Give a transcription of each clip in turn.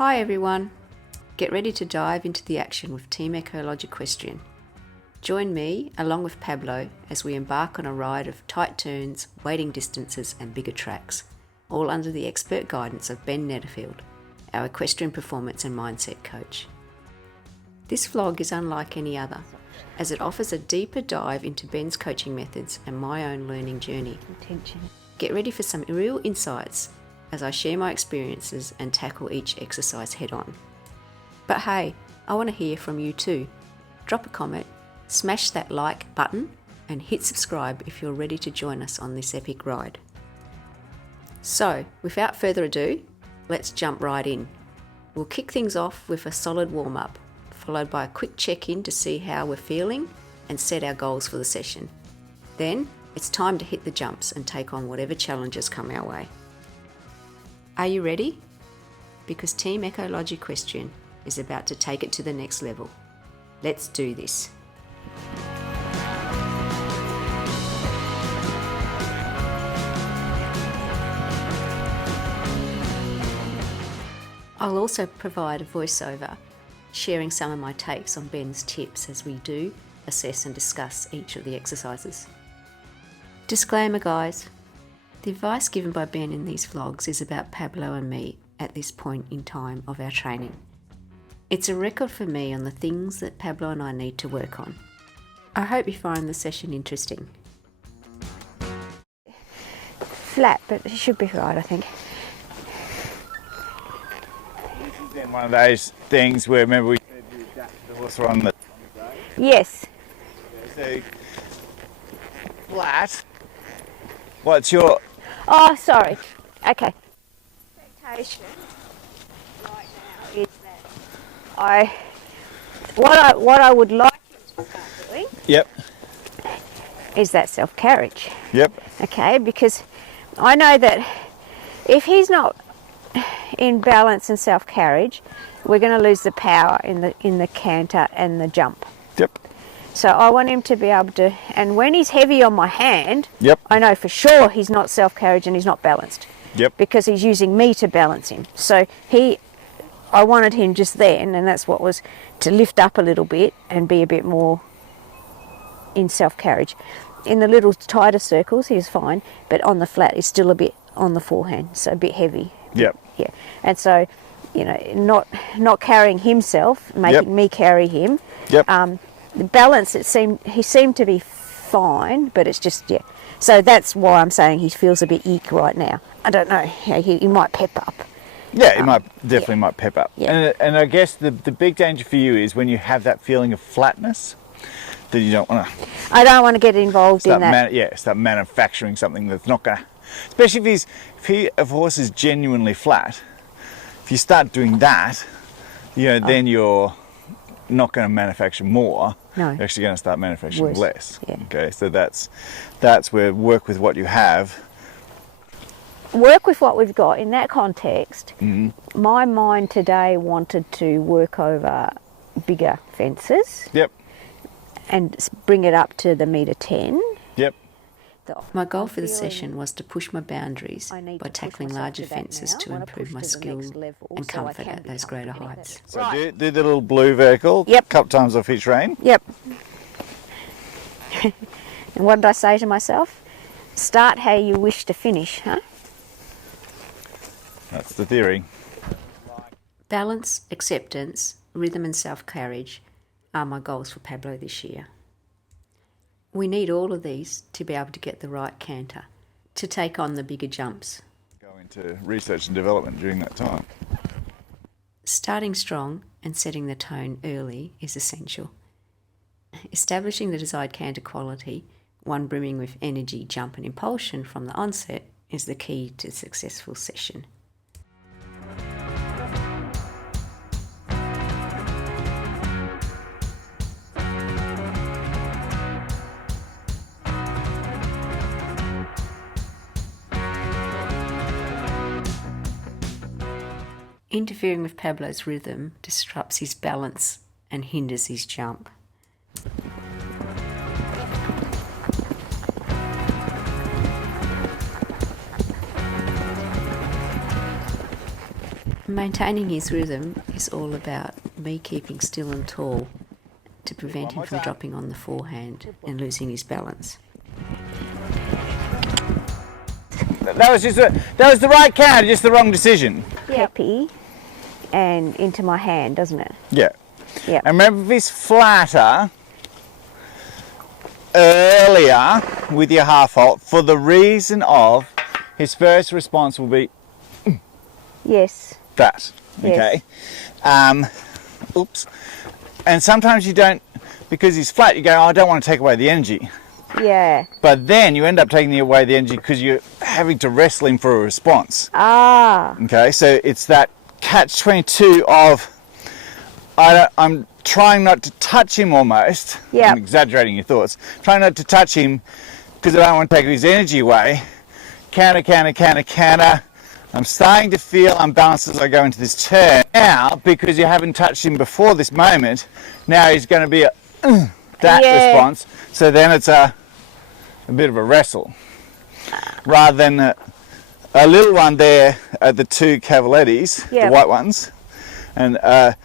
Hi everyone, get ready to dive into the action with Team Echo Lodge Equestrian. Join me along with Pablo as we embark on a ride of tight turns, wading distances and bigger tracks, all under the expert guidance of Ben Netterfield, our Equestrian Performance and Mindset coach. This vlog is unlike any other, as it offers a deeper dive into Ben's coaching methods and my own learning journey. Get ready for some real insights as I share my experiences and tackle each exercise head on. But hey, I want to hear from you too. Drop a comment, smash that like button, and hit subscribe if you're ready to join us on this epic ride. So, without further ado, let's jump right in. We'll kick things off with a solid warm-up, followed by a quick check-in to see how we're feeling and set our goals for the session. Then, it's time to hit the jumps and take on whatever challenges come our way. Are you ready? Because Team Echo Lodge Equestrian is about to take it to the next level. Let's do this. I'll also provide a voiceover, sharing some of my takes on Ben's tips as we do assess and discuss each of the exercises. Disclaimer guys, the advice given by Ben in these vlogs is about Pablo and me at this point in time of our training. It's a record for me on the things that Pablo and I need to work on. I hope you find the session interesting. Flat, but it should be right, I think. This is then one of those things where, remember we said you adapt the horse on the grade? Yes. So, flat. What's your... Oh, sorry. Okay. Expectation right now is that what I would like him to start doing. Yep. Is that self-carriage. Yep. Okay, because I know that if he's not in balance and self-carriage, we're going to lose the power in the canter and the jump. Yep. So I want him to be able to, and when he's heavy on my hand, Yep. I know for sure he's not self-carriage and he's not balanced. Yep. Because he's using me to balance him. So I wanted him just then, and that's what was to lift up a little bit and be a bit more in self-carriage. In the little tighter circles, he's fine, but on the flat, he's still a bit on the forehand, so a bit heavy. Yep. Yeah. And so, you know, not carrying himself, making me carry him. Yep. The balance, he seemed to be fine, but it's just, yeah. So that's why I'm saying he feels a bit eek right now. I don't know, he might pep up. Yeah, it might pep up. Yeah. And I guess the big danger for you is when you have that feeling of flatness, that you don't want to... I don't want to get involved in that. Start manufacturing something that's not going to... Especially if a horse is genuinely flat, if you start doing that, then you're not going to manufacture more. No. You're actually going to start manufacturing less. Yeah. Okay, so that's where work with what you have. Work with what we've got in that context. Mm-hmm. My mind today wanted to work over bigger fences. Yep. And bring it up to the metre 10. Yep. My goal for the session was to push my boundaries by tackling larger fences to improve my skill and comfort at those greater heights. So do the little blue vertical a couple times off each rein. Yep. And what did I say to myself? Start how you wish to finish, huh? That's the theory. Balance, acceptance, rhythm and self-carriage are my goals for Pablo this year. We need all of these to be able to get the right canter, to take on the bigger jumps. Go into research and development during that time. Starting strong and setting the tone early is essential. Establishing the desired canter quality, one brimming with energy, jump and impulsion from the onset, is the key to a successful session. Interfering with Pablo's rhythm disrupts his balance and hinders his jump. Maintaining his rhythm is all about me keeping still and tall to prevent him from dropping on the forehand and losing his balance. That was the right counter, just the wrong decision. Happy and into my hand, doesn't it? Yeah. Yeah. And remember, if he's flatter earlier with your half halt, for the reason of his first response will be Yes. that. Yes. Okay. Oops. And sometimes you don't, because he's flat, you go, oh, I don't want to take away the energy. Yeah. But then you end up taking away the energy because you're having to wrestle him for a response. Ah. Okay, so it's that catch-22 of I'm trying not to touch him almost. Yeah. I'm exaggerating your thoughts. Trying not to touch him because I don't want to take his energy away. Counter, counter, counter, counter. I'm starting to feel unbalanced as I go into this turn. Now, because you haven't touched him before this moment, now he's going to be that response. So then it's a bit of a wrestle. Rather than a little one there at the two Cavalettis, the white ones, and a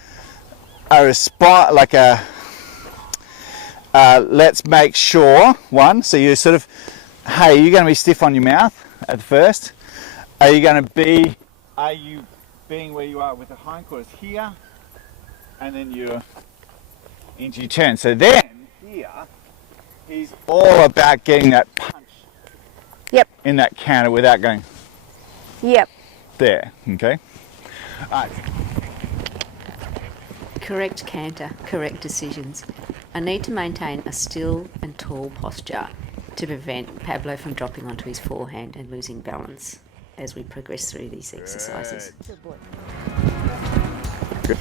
response like a let's make sure one. So you're sort of, hey, you're going to be stiff on your mouth at first. Are you being where you are with the hindquarters here, and then you're into your turn. So then here, he's all about getting that punch. Yep. In that counter without going. Yep. There. Okay. All right. Correct canter, correct decisions. I need to maintain a still and tall posture to prevent Pablo from dropping onto his forehand and losing balance as we progress through these exercises. Good.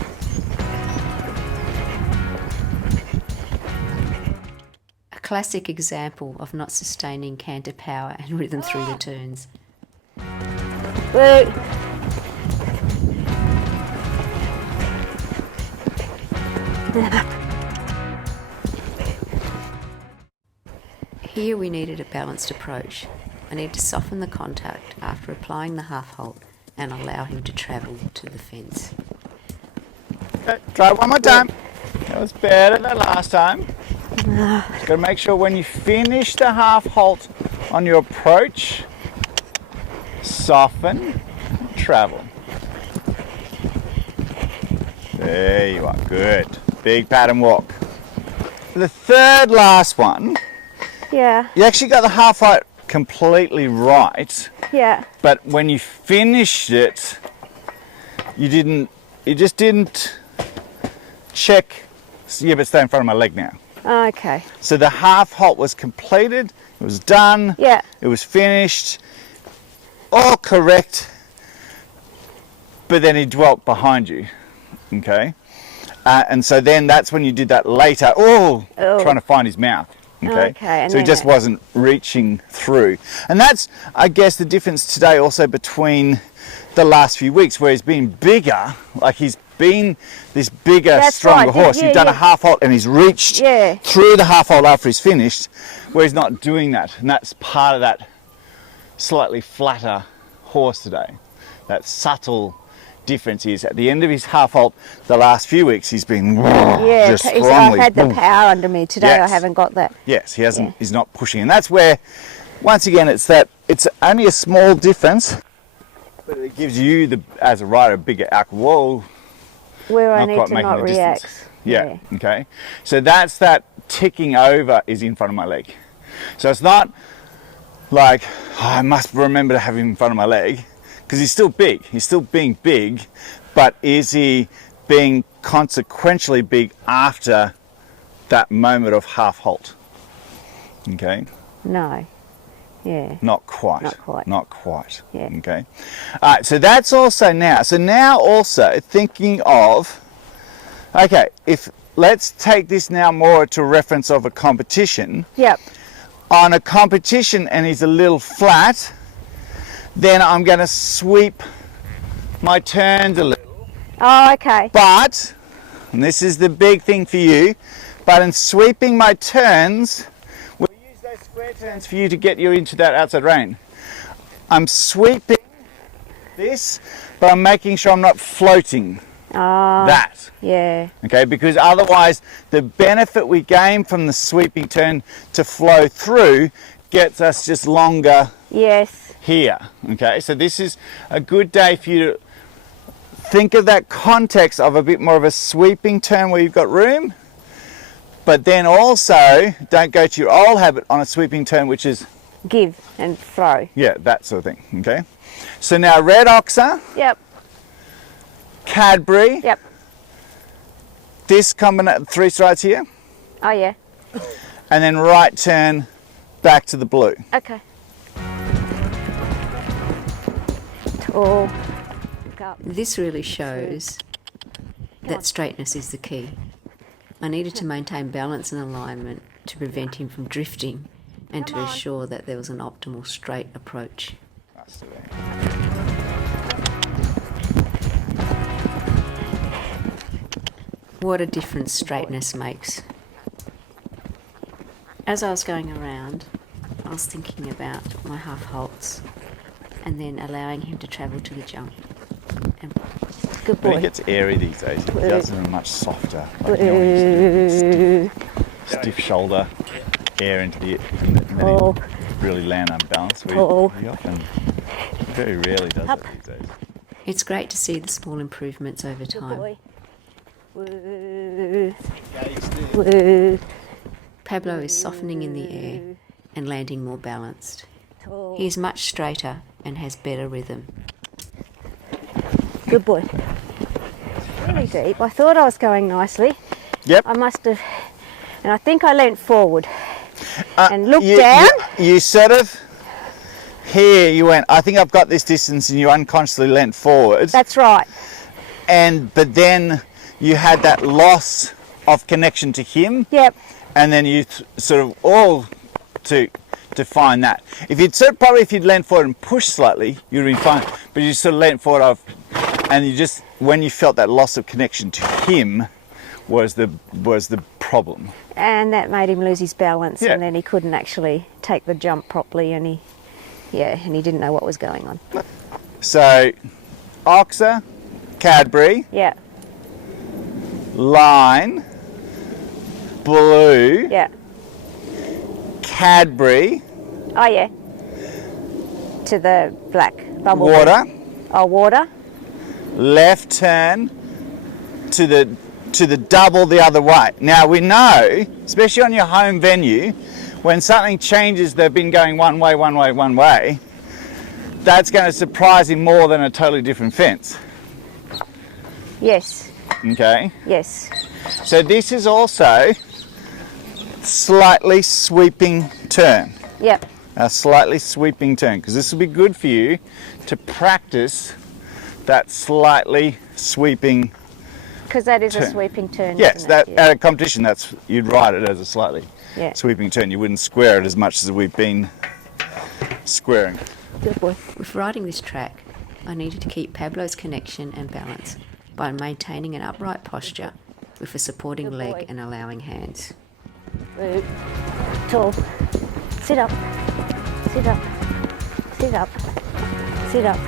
A classic example of not sustaining canter power and rhythm through the turns. Well, Here we needed a balanced approach. I need to soften the contact after applying the half halt and allow him to travel to the fence. Okay, try it one more time. That was better than last time. Just got to make sure when you finish the half halt on your approach, soften, travel. There you are, good. Big pattern walk. The third last one, yeah. you actually got the half halt completely right. Yeah. But when you finished it, you just didn't check, yeah, but stay in front of my leg now. Okay. So the half halt was completed, it was done, Yeah. it was finished, all correct, but then he dwelt behind you, okay? And so then that's when you did that later, trying to find his mouth. Okay, and so he just wasn't reaching through. And that's, I guess, the difference today also between the last few weeks where he's been bigger, like he's been this bigger, stronger horse. You've done a half halt and he's reached through the half halt after he's finished, where he's not doing that. And that's part of that slightly flatter horse today. That subtle difference is at the end of his half halt, the last few weeks he's been just strongly. I've had the power under me today. Yes. I haven't got that. Yes, he hasn't. He's not pushing, and that's where, once again, it's only a small difference, but it gives you as a rider a bigger whoa. Where I need to not react. Yeah. Okay. So that's that ticking over is in front of my leg. So it's not like I must remember to have him in front of my leg. Because he's still big, he's still being big, but is he being consequentially big after that moment of half halt? Okay? No. Yeah. Not quite. Not quite. Not quite. Yeah. Okay? All right, so that's also now. So now also thinking of, okay, let's take this now more to reference of a competition. Yep. On a competition and he's a little flat, then I'm going to sweep my turns a little. Oh, okay. But, and this is the big thing for you, but in sweeping my turns, we'll use those square turns for you to get you into that outside rein. I'm sweeping this, but I'm making sure I'm not floating that. Yeah. Okay, because otherwise the benefit we gain from the sweeping turn to flow through gets us just longer Yes. here. Okay, so this is a good day for you to think of that context of a bit more of a sweeping turn where you've got room, but then also don't go to your old habit on a sweeping turn, which is Give and throw. yeah, that sort of thing. Okay, so now red oxer, Yep. Cadbury, Yep. this combination, 3 strides here, Oh yeah. and then right turn back to the blue. Okay. Tall. Look up. This really shows that straightness is the key. I needed to maintain balance and alignment to prevent him from drifting and to ensure that there was an optimal straight approach. What a difference straightness makes. As I was going around, I was thinking about my half halts and then allowing him to travel to the jump. And Good When boy. he gets airy these days, he does them much softer. Like he always do, stiff shoulder, air into the, and then Oh. he really land unbalanced. He often, very rarely does that these days. it's great to see the small improvements over Good time. boy. Woo. Woo. Pablo is softening in the air and landing more balanced. Tall. He is much straighter and has better rhythm. Good boy. Really deep. I thought I was going nicely. Yep. I must have, and I think I leant forward and looked you, down. You sort of, here you went, I think I've got this distance, and you unconsciously leant forward. That's right. But then you had that loss of connection to him. Yep. And then you sort of all to find that. If you'd probably if you'd leant forward and pushed slightly, you'd be fine. But you sort of leant forward and you just, when you felt that loss of connection to him, was the problem. And that made him lose his balance, Yeah. and then he couldn't actually take the jump properly, and he didn't know what was going on. So, oxer, Cadbury, Yeah. line, blue, Yeah. Cadbury, Oh yeah. To the black bubble. water, Oh, water. left turn to the double the other way. Now we know, especially on your home venue, when something changes, they've been going one way, that's going to surprise him more than a totally different fence. Yes. Okay, Yes. so this is also slightly sweeping turn. Yep. A slightly sweeping turn, because this will be good for you to practice that slightly sweeping. Because that is a Turn. sweeping turn. Yes, isn't that it? Yeah. at a competition, you'd ride it as a slightly Yeah. sweeping turn. You wouldn't square it as much as we've been squaring. Good boy. With riding this track, I needed to keep Pablo's connection and balance by maintaining an upright posture with a supporting Good leg boy. and allowing hands. Woo. Tall. Sit up. Sit up. Sit up. Sit up.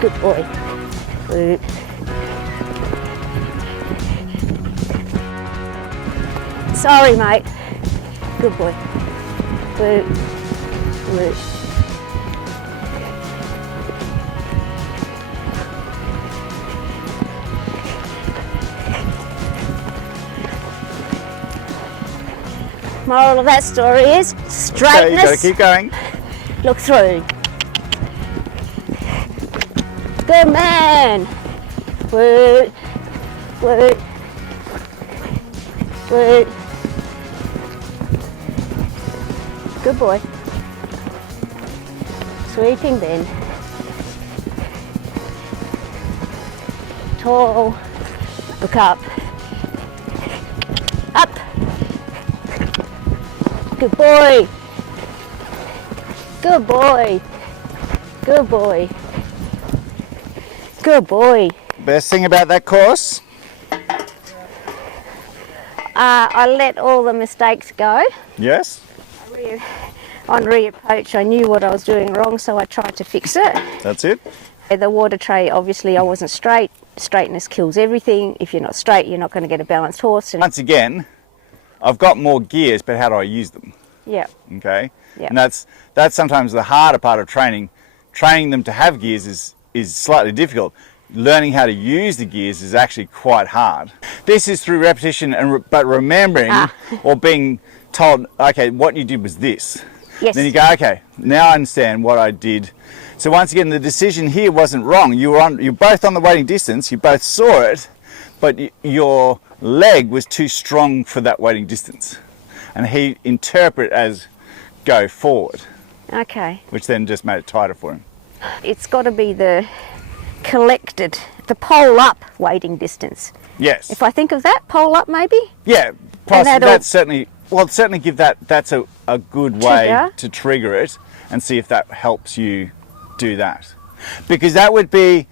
Good boy. Woo. Sorry, mate. Good boy. Woo. Woo. Moral of that story is So you got to straightness, keep going. look through. Good man. Woo. Woo. Woo. Good boy. Sweeping bend. Tall. Look up. Up. Good boy. Good boy. Good boy. Good boy. Best thing about that course, I let all the mistakes go. yes, on reapproach, I knew what I was doing wrong, so I tried to fix it. That's it. The water tray, obviously, I wasn't straight. Straightness kills everything. If you're not straight, you're not going to get a balanced horse. And Once again, I've got more gears, but how do I use them? yeah, Okay. Yeah. And that's sometimes the harder part of training. Training them to have gears is slightly difficult. Learning how to use the gears is actually quite hard. This is through repetition, but remembering or being told, okay, what you did was this. Yes. Then you go, okay, now I understand what I did. So once again, the decision here wasn't wrong. You're both on the waiting distance. You both saw it, but your leg was too strong for that waiting distance, and he interpreted as go forward, okay. which then just made it tighter for him. It's got to be the collected, the pole up waiting distance. Yes. If I think of that, pole up maybe? Yeah, that's certainly, well, certainly give that's a good way Trigger. to trigger it and see if that helps you do that. Because that would be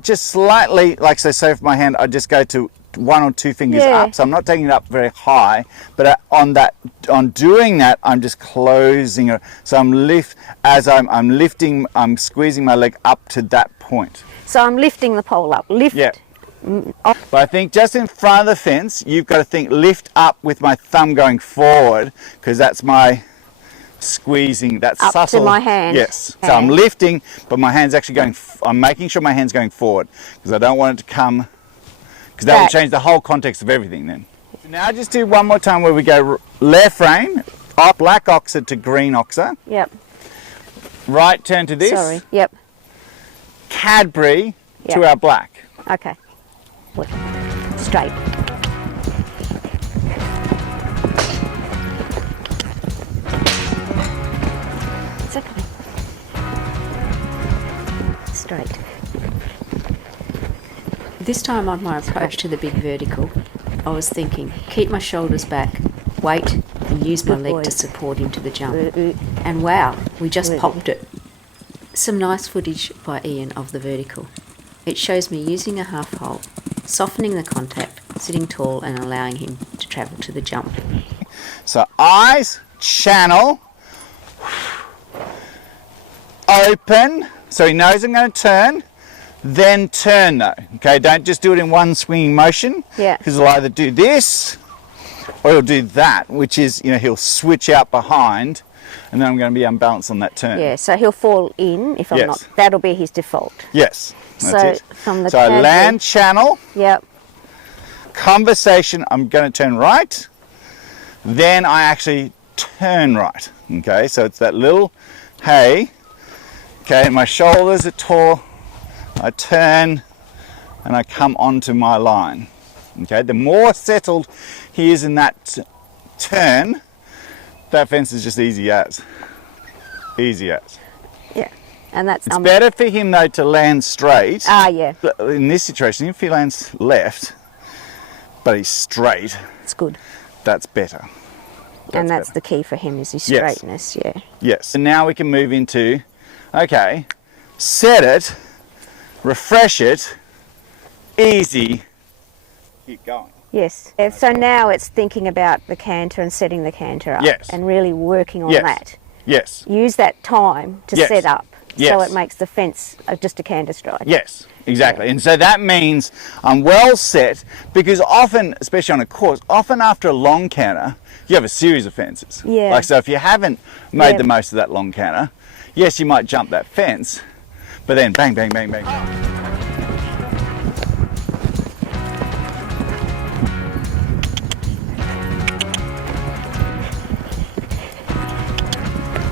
just slightly, like say for my hand, I just go to 1 or 2 fingers up, so I'm not taking it up very high, but on doing that, I'm just closing it. So I'm lifting, I'm squeezing my leg up to that point. So I'm lifting the pole up. Lift. Yeah. But I think just in front of the fence, you've got to think lift up with my thumb going forward, because that's my squeezing, that's up subtle. to my hand. Yes. So I'm lifting, but my hand's actually going, I'm making sure my hand's going forward, because I don't want it to come, because that will change the whole context of everything then. So now just do one more time where we go left rein, up, black oxer to green oxer. Yep. Right turn to this. Sorry. Yep. Cadbury to our black. Okay. Straight. It's okay. Straight. This time on my approach to the big vertical, I was thinking, keep my shoulders back, wait, and use my leg to support him to the jump. And wow, we just popped it. Some nice footage by Ian of the vertical. It shows me using a half halt, softening the contact, sitting tall and allowing him to travel to the jump. So eyes, channel, open, so he knows I'm going to turn, then turn though, okay? Don't just do it in one swinging motion, because he'll either do this or he'll do that, which is, he'll switch out behind, and then I'm going to be unbalanced on that turn. Yeah, so he'll fall in if I'm not. That'll be his default. Yes, that's it. From the so I land, channel, conversation, I'm going to turn right, then I actually turn right, okay? So it's that little, hey, okay, my shoulders are tall, I turn, and I come onto my line, okay? The more settled he is in that turn, that fence is just easy as. Easy as. Yeah, and that's... It's better for him, though, to land straight. Yeah. In this situation, if he lands left, but he's straight... It's good. That's better. And that's the key for him, is his straightness, Yes. And now we can move into, okay, set it, refresh it, easy, keep going. Yes. So now it's thinking about the canter and setting the canter up. Yes. And really working on that. Yes. Use that time to set up. Yes. So it makes the fence just a canter stride. Yes, exactly. And so that means I'm well set, because often, especially on a course, often after a long canter, you have a series of fences. Yeah. Like, so if you haven't made the most of that long canter, yes, you might jump that fence, but then bang, bang, bang, bang, bang.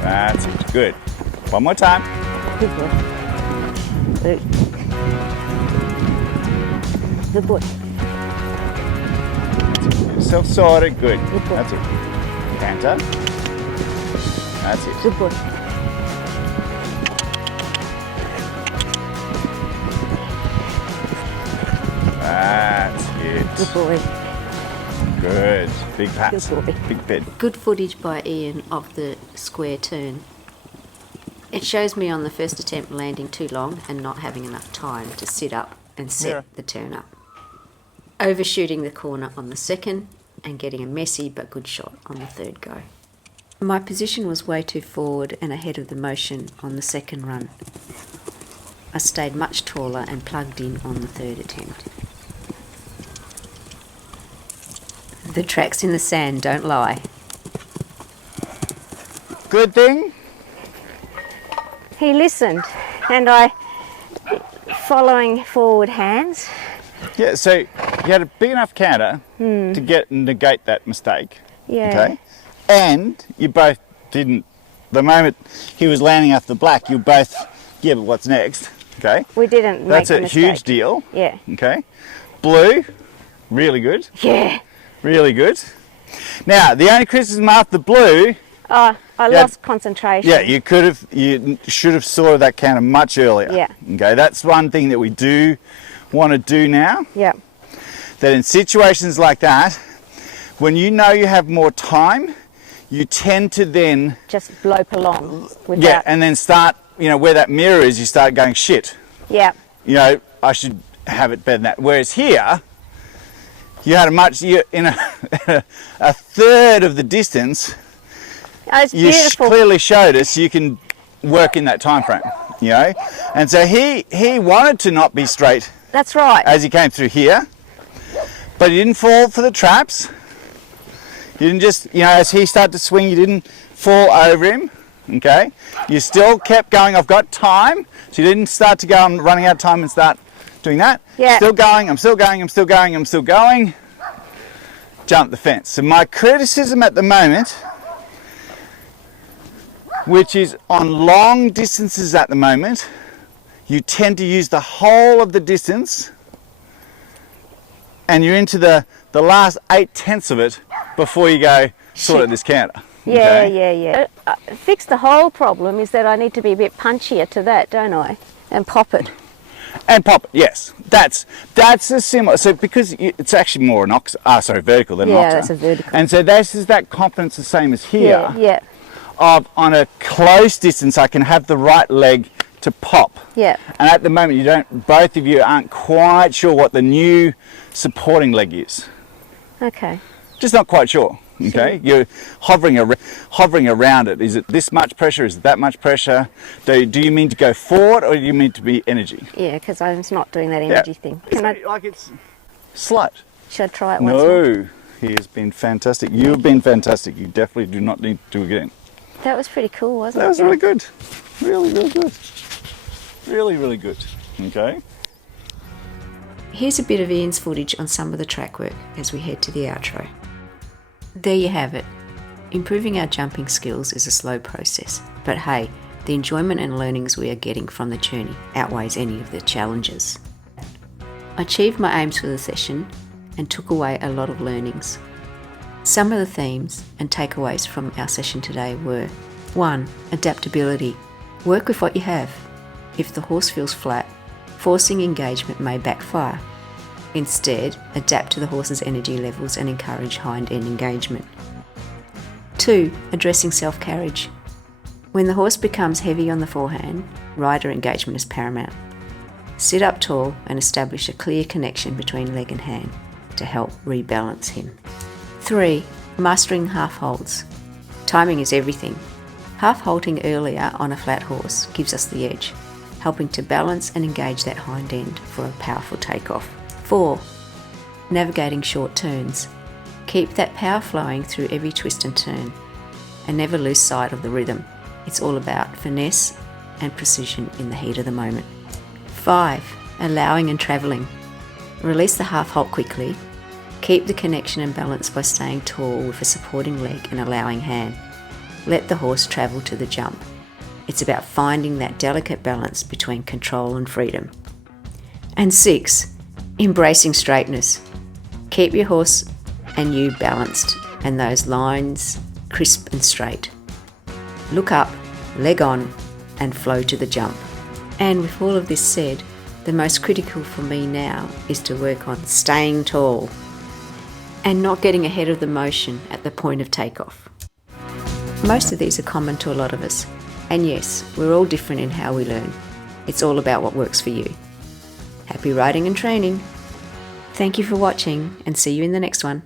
That's it. Good. One more time. Good boy. Good boy. Self-sorted. Good. Good boy. That's it. Canter. That's it. Good boy. That's it. Good boy. Good. Big pats. Good boy. Big bed. Good footage by Ian of the square turn. It shows me on the first attempt landing too long and not having enough time to sit up and set the turn up. Overshooting the corner on the second and getting a messy but good shot on the third go. My position was way too forward and ahead of the motion on the second run. I stayed much taller and plugged in on the third attempt. The tracks in the sand don't lie. Good thing. He listened, and I, following forward hands. Yeah, so you had a big enough counter to negate that mistake. Yeah. Okay. And you both didn't. The moment he was landing after the black, you both, yeah, but what's next? Okay. We didn't make That's a huge deal. Yeah. Okay. Blue, really good. Yeah. Really good. Now, the only criticism after the blue. Oh, I lost concentration. Yeah, you should have sorted that counter much earlier. Yeah. Okay, that's one thing that we do want to do now. Yeah. That in situations like that, when you know you have more time, you tend to then just blope along with yeah, that. and then start, where that mirror is, you start going, shit. Yeah. I should have it better than that. Whereas here, you had in a third of the distance. Oh, it's beautiful. You clearly showed us you can work in that time frame, And so he wanted to not be straight. That's right. As he came through here, but he didn't fall for the traps. You didn't just, as he started to swing, you didn't fall over him, okay? You still kept going, I've got time, so you didn't start to go, I'm running out of time and start doing that. Yeah. Still going, I'm still going, I'm still going, I'm still going. Jump the fence. So my criticism at the moment, which is on long distances at the moment, you tend to use the whole of the distance and you're into the last 8/10 of it before you go sort of this counter. Yeah, okay? yeah. Fix the whole problem is that I need to be a bit punchier to that, don't I? And pop it. And pop it, yes. That's a similar, so because it's actually more an vertical than an octa. Yeah, that's a vertical. And so this is that confidence the same as here. Yeah. Of on a close distance I can have the right leg to pop. Yeah. And at the moment both of you aren't quite sure what the new supporting leg is. Okay. Just not quite sure. Okay, you're hovering around it. Is it this much pressure? Is it that much pressure? Do you mean to go forward or do you mean to be energy? Yeah, because I'm not doing that energy thing. It's slight. Should I try it once more? No, he has been fantastic. You've been fantastic. You definitely do not need to do it again. That was pretty cool, wasn't it? That was really good. Really, really good. Really, really good. Okay. Here's a bit of Ian's footage on some of the track work as we head to the outro. There you have it. Improving our jumping skills is a slow process, but hey, the enjoyment and learnings we are getting from the journey outweighs any of the challenges. I achieved my aims for the session and took away a lot of learnings. Some of the themes and takeaways from our session today were: 1. Adaptability. Work with what you have. If the horse feels flat, forcing engagement may backfire. Instead, adapt to the horse's energy levels and encourage hind end engagement. 2. Addressing self-carriage. When the horse becomes heavy on the forehand, rider engagement is paramount. Sit up tall and establish a clear connection between leg and hand to help rebalance him. 3. Mastering half holds. Timing is everything. Half halting earlier on a flat horse gives us the edge, helping to balance and engage that hind end for a powerful takeoff. 4. Navigating short turns. Keep that power flowing through every twist and turn, and never lose sight of the rhythm. It's all about finesse and precision in the heat of the moment. 5. Allowing and travelling. Release the half halt quickly. Keep the connection and balance by staying tall with a supporting leg and allowing hand. Let the horse travel to the jump. It's about finding that delicate balance between control and freedom. And 6. Embracing straightness. Keep your horse and you balanced and those lines crisp and straight. Look up, leg on, and flow to the jump. And with all of this said, the most critical for me now is to work on staying tall and not getting ahead of the motion at the point of takeoff. Most of these are common to a lot of us, and yes, we're all different in how we learn. It's all about what works for you. Happy riding and training. Thank you for watching and see you in the next one.